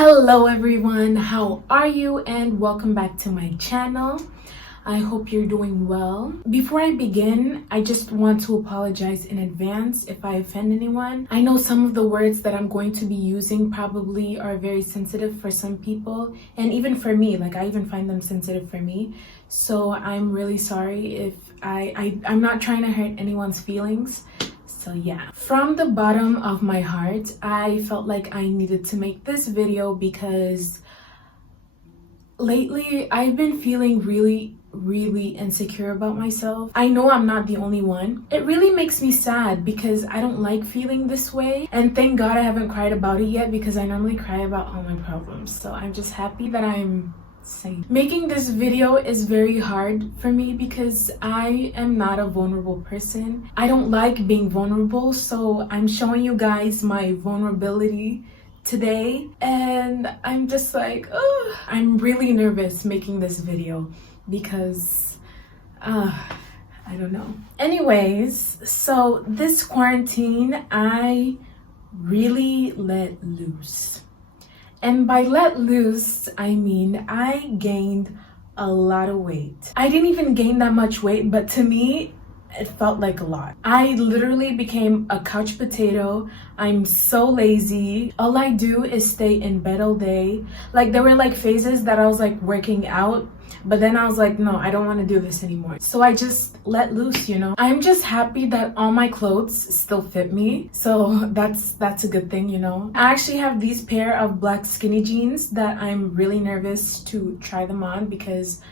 Hello everyone, how are you? And welcome back to my channel. I hope you're doing well. Before I begin, I just want to apologize in advance if I offend anyone. I know some of the words that I'm going to be using probably are very sensitive for some people, and even for me, I even find them sensitive for me. So I'm really sorry if I'm not trying to hurt anyone's feelings. So yeah, from the bottom of my heart, I felt like I needed to make this video because lately I've been feeling really insecure about myself. I know I'm not the only one. It really makes me sad because I don't like feeling this way, and thank God I haven't cried about it yet because I normally cry about all my problems. So I'm just happy that I'm sane. Making this video is very hard for me because I am not a vulnerable person. I don't like being vulnerable, so I'm showing you guys my vulnerability today, and I'm just like, oh, I'm really nervous making this video because I don't know. Anyways, so this quarantine I really let loose. And by let loose, I mean I gained a lot of weight. I didn't even gain that much weight, but to me, it felt like a lot. I literally became a couch potato. I'm so lazy. All I do is stay in bed all day. There were phases that I was working out, but then I was like, no, I don't want to do this anymore. So I just let loose, you know. I'm just happy that all my clothes still fit me. So that's a good thing, you know. I actually have these pair of black skinny jeans that I'm really nervous to try them on because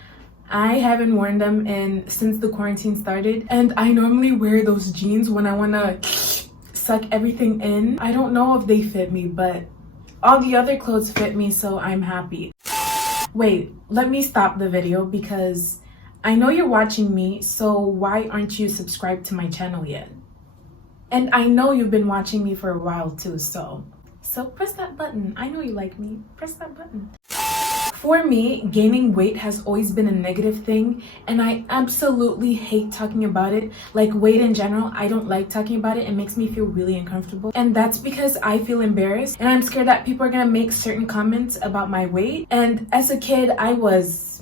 I haven't worn them since the quarantine started, and I normally wear those jeans when I want to suck everything in. I don't know if they fit me, but all the other clothes fit me, so I'm happy. Wait, let me stop the video because I know you're watching me, so why aren't you subscribed to my channel yet? And I know you've been watching me for a while too, so press that button. I know you like me. Press that button. For me, gaining weight has always been a negative thing, and I absolutely hate talking about it. Weight in general, I don't like talking about it. It makes me feel really uncomfortable, and that's because I feel embarrassed and I'm scared that people are gonna make certain comments about my weight. And as a kid, I was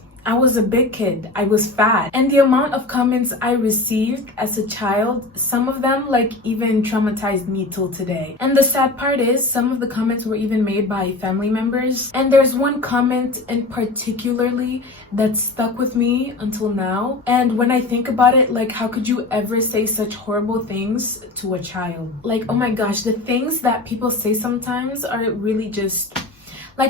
a big kid. I was fat, and the amount of comments I received as a child, some of them even traumatized me till today. And the sad part is some of the comments were even made by family members, and there's one comment in particularly that stuck with me until now. And when I think about it, how could you ever say such horrible things to a child? Oh my gosh, the things that people say sometimes are really just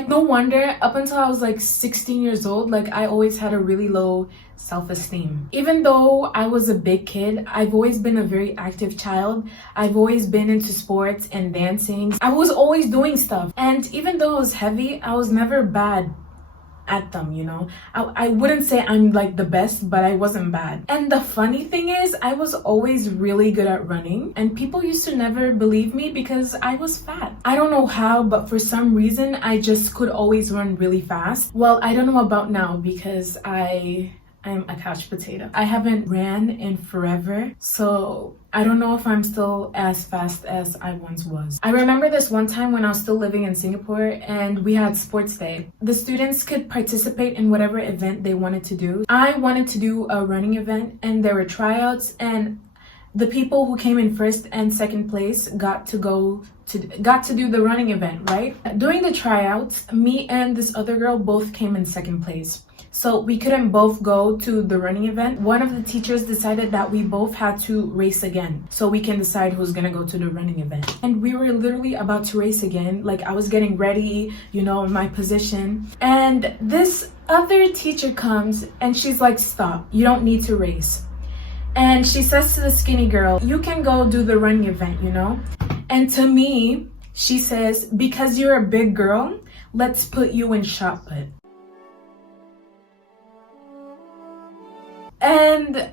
no wonder up until I was 16 years old, I always had a really low self-esteem. Even though I was a big kid, I've always been a very active child. I've always been into sports and dancing. I was always doing stuff. And even though it was heavy, I was never bad at them, you know. I wouldn't say I'm the best, but I wasn't bad. And the funny thing is, I was always really good at running, and people used to never believe me because I was fat. I don't know how, but for some reason I just could always run really fast. Well, I don't know about now because I'm a couch potato. I haven't ran in forever, so I don't know if I'm still as fast as I once was. I remember this one time when I was still living in Singapore and we had sports day. The students could participate in whatever event they wanted to do. I wanted to do a running event, and there were tryouts, and the people who came in first and second place got to do the running event, right? During the tryouts, me and this other girl both came in second place. So we couldn't both go to the running event. One of the teachers decided that we both had to race again so we can decide who's gonna go to the running event. And we were literally about to race again. I was getting ready, you know, in my position. And this other teacher comes and she's like, stop, you don't need to race. And she says to the skinny girl, you can go do the running event, you know? And to me, she says, because you're a big girl, let's put you in shot put. And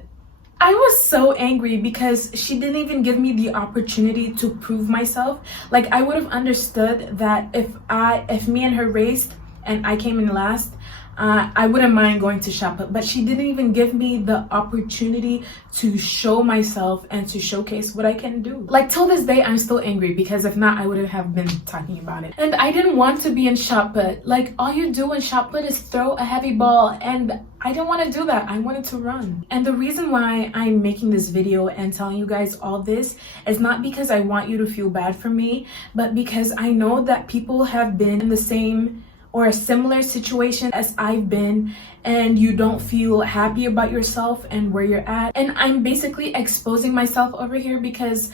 I was so angry because she didn't even give me the opportunity to prove myself. I would have understood that if me and her raced and I came in last, I wouldn't mind going to shop put, but she didn't even give me the opportunity to show myself and to showcase what I can do. Like till this day, I'm still angry because if not, I would have been talking about it. And I didn't want to be in shot put. Like all you do in shot put is throw a heavy ball, and I didn't want to do that. I wanted to run. And the reason why I'm making this video and telling you guys all this is not because I want you to feel bad for me, but because I know that people have been in the same or a similar situation as I've been, and you don't feel happy about yourself and where you're at. And I'm basically exposing myself over here because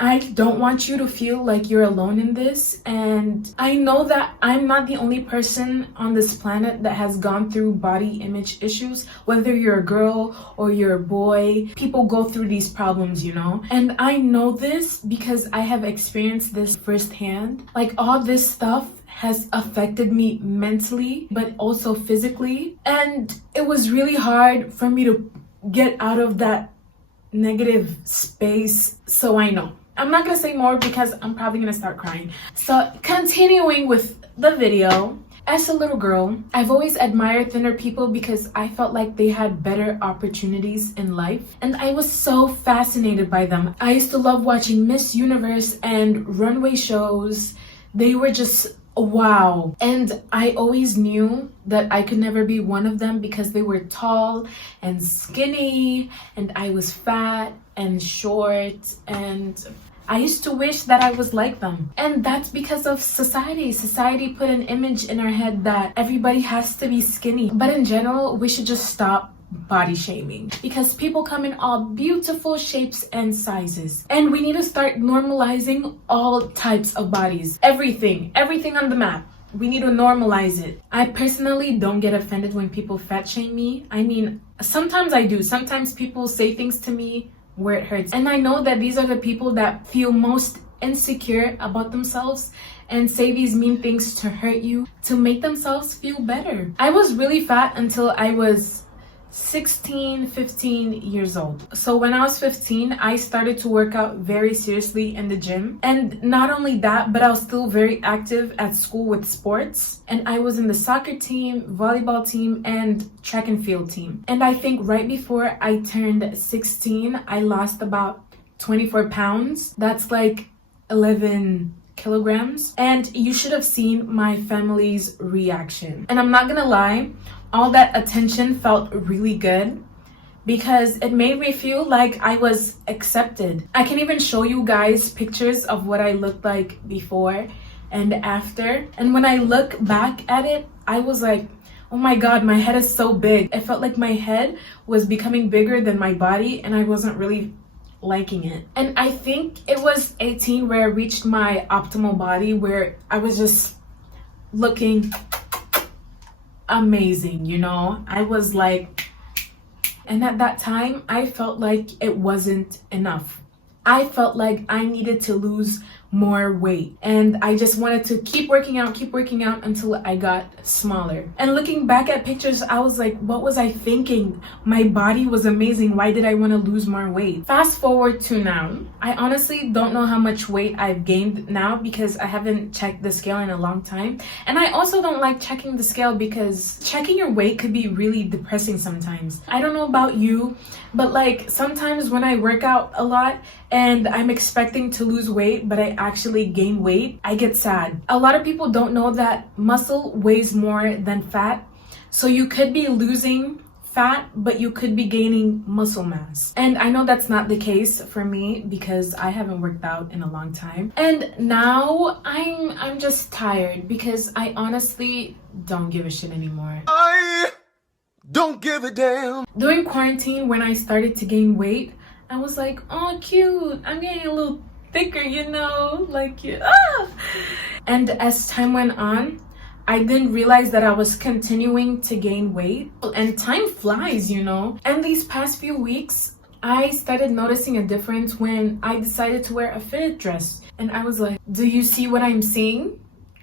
I don't want you to feel like you're alone in this. And I know that I'm not the only person on this planet that has gone through body image issues. Whether you're a girl or you're a boy, people go through these problems, you know? And I know this because I have experienced this firsthand. Like all this stuff has affected me mentally, but also physically. And it was really hard for me to get out of that negative space. So I know. I'm not gonna say more because I'm probably gonna start crying. So continuing with the video, as a little girl, I've always admired thinner people because I felt like they had better opportunities in life. And I was so fascinated by them. I used to love watching Miss Universe and runway shows. They were just wow. And I always knew that I could never be one of them because they were tall and skinny and I was fat and short, and I used to wish that I was like them. And that's because of society. Society put an image in our head that everybody has to be skinny. But in general, we should just stop body shaming because people come in all beautiful shapes and sizes, and we need to start normalizing all types of bodies. Everything on the map, we need to normalize it. I personally don't get offended when people fat shame me. I mean, sometimes I do. Sometimes people say things to me where it hurts, and I know that these are the people that feel most insecure about themselves and say these mean things to hurt you, to make themselves feel better. I was really fat until I was 15 years old. So when I was 15, I started to work out very seriously in the gym. And not only that, but I was still very active at school with sports. And I was in the soccer team, volleyball team, and track and field team. And I think right before I turned 16, I lost about 24 pounds. That's like 11 kilograms. And you should have seen my family's reaction. And I'm not gonna lie, all that attention felt really good because it made me feel like I was accepted. I can even show you guys pictures of what I looked like before and after. And when I look back at it, I was like, oh my God, my head is so big. It felt like my head was becoming bigger than my body, and I wasn't really liking it. And I think it was 18 where I reached my optimal body, where I was just looking amazing, you know? I was like, and at that time, I felt like it wasn't enough. I felt like I needed to lose more weight, and I just wanted to keep working out until I got smaller. And looking back at pictures, I was like, what was I thinking? My body was amazing. Why did I want to lose more weight? Fast forward to now. I honestly don't know how much weight I've gained now because I haven't checked the scale in a long time. And I also don't like checking the scale because checking your weight could be really depressing sometimes. I don't know about you, but like sometimes when I work out a lot and I'm expecting to lose weight, but I actually gain weight, I get sad. A lot of people don't know that muscle weighs more than fat. So you could be losing fat, but you could be gaining muscle mass. And I know that's not the case for me because I haven't worked out in a long time. And now I'm just tired because I honestly don't give a shit anymore. I don't give a damn. During quarantine, when I started to gain weight, I was like, oh, cute. I'm getting a little thicker, you know, like, ah. And as time went on, I didn't realize that I was continuing to gain weight. And time flies, you know. And these past few weeks, I started noticing a difference when I decided to wear a fitted dress. And I was like, do you see what I'm seeing?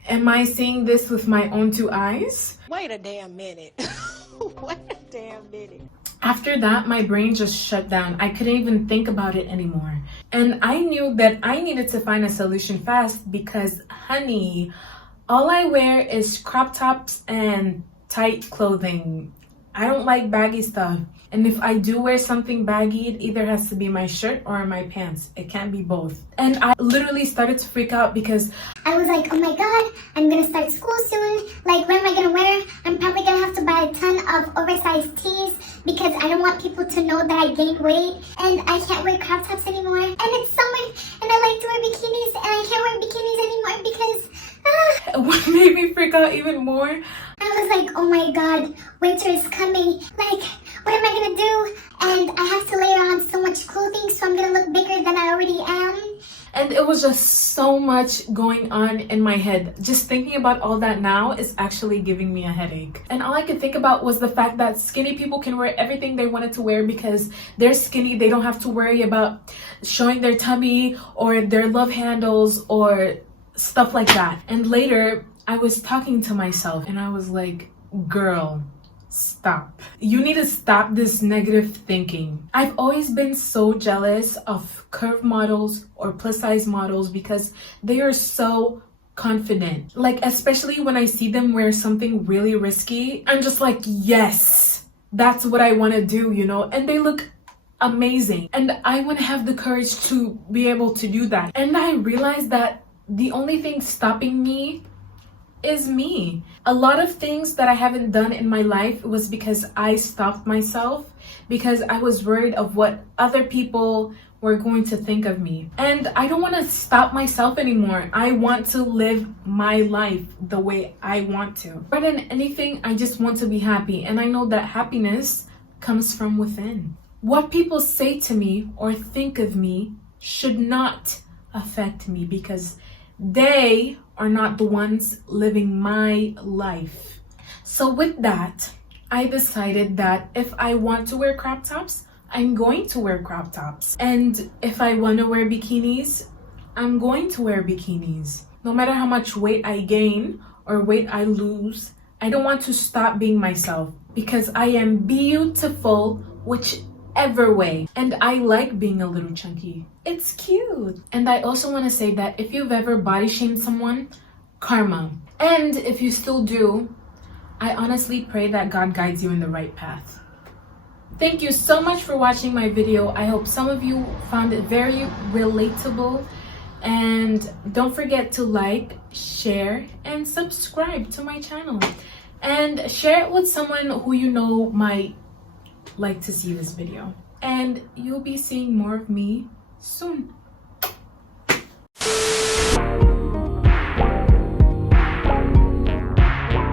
Am I seeing this with my own two eyes? Wait a damn minute. Wait a damn minute. After that, my brain just shut down. I couldn't even think about it anymore. And I knew that I needed to find a solution fast because, honey, all I wear is crop tops and tight clothing. I don't like baggy stuff. And if I do wear something baggy, it either has to be my shirt or my pants. It can't be both. And I literally started to freak out because I was like, oh my god, I'm gonna start school soon. Like, what am I gonna wear? I'm probably gonna have to buy a ton of oversized tees because I don't want people to know that I gained weight. And I can't wear crop tops anymore. And it's summer and I like to wear bikinis and I can't wear bikinis anymore because what made me freak out even more, I was like, oh my god, winter is coming. Like, what am I gonna do? And I have to layer on so much clothing so I'm gonna look bigger than I already am. and it was just so much going on in my head. Just thinking about all that now is actually giving me a headache. And all I could think about was the fact that skinny people can wear everything they wanted to wear because they're skinny. They don't have to worry about showing their tummy or their love handles or stuff like that. And later, I was talking to myself and I was like, girl, stop. You need to stop this negative thinking. I've always been so jealous of curve models or plus size models because they are so confident. Like, especially when I see them wear something really risky, I'm just like, yes, that's what I want to do, you know? And they look amazing. And I want to have the courage to be able to do that. And I realized that the only thing stopping me is me. A lot of things that I haven't done in my life was because I stopped myself because I was worried of what other people were going to think of me. And I don't want to stop myself anymore. I want to live my life the way I want to. More than anything, I just want to be happy. And I know that happiness comes from within. What people say to me or think of me should not affect me because they are not the ones living my life. So with that, I decided that if I want to wear crop tops, I'm going to wear crop tops. And if I want to wear bikinis, I'm going to wear bikinis. No matter how much weight I gain or weight I lose, I don't want to stop being myself because I am beautiful, whichever way. And I like being a little chunky. It's cute. And I also want to say that if you've ever body shamed someone, karma. And if you still do, I honestly pray that God guides you in the right path. Thank you so much for watching my video. I hope some of you found it very relatable. And don't forget to like, share, and subscribe to my channel. And share it with someone who you know might like to see this video. And you'll be seeing more of me soon.